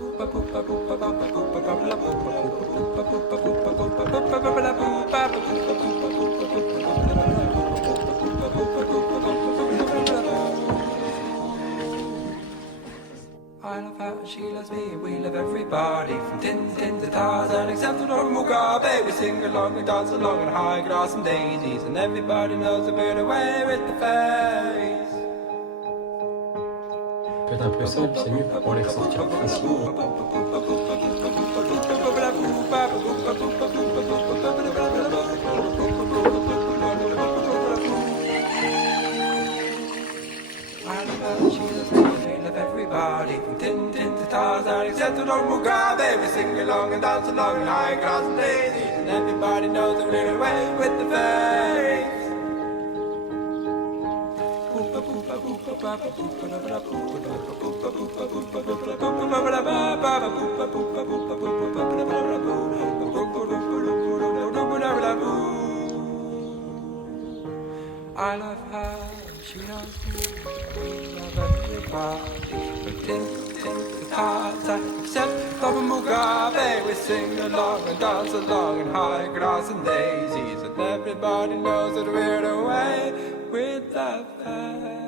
I love her, she loves me, we love everybody. From Tintin to Tarzan, except for Dog Mugabe. We sing along, we dance along in high grass and daisies. And everybody knows that we're away with the fairies. Peut-être un peu simple, c'est mieux pour les ressortir facilement. Everybody from Tintin to Tarzan, except for Dog Mugabe. We sing along and dance along in high grass and daisies. And everybody knows that we're away with the fairies. I love her, she loves me, we love everybody. From Tintin to Tarzan, except for Mugabe. We sing along and dance along in high grass and daisies. And everybody knows that we're away with the fairies.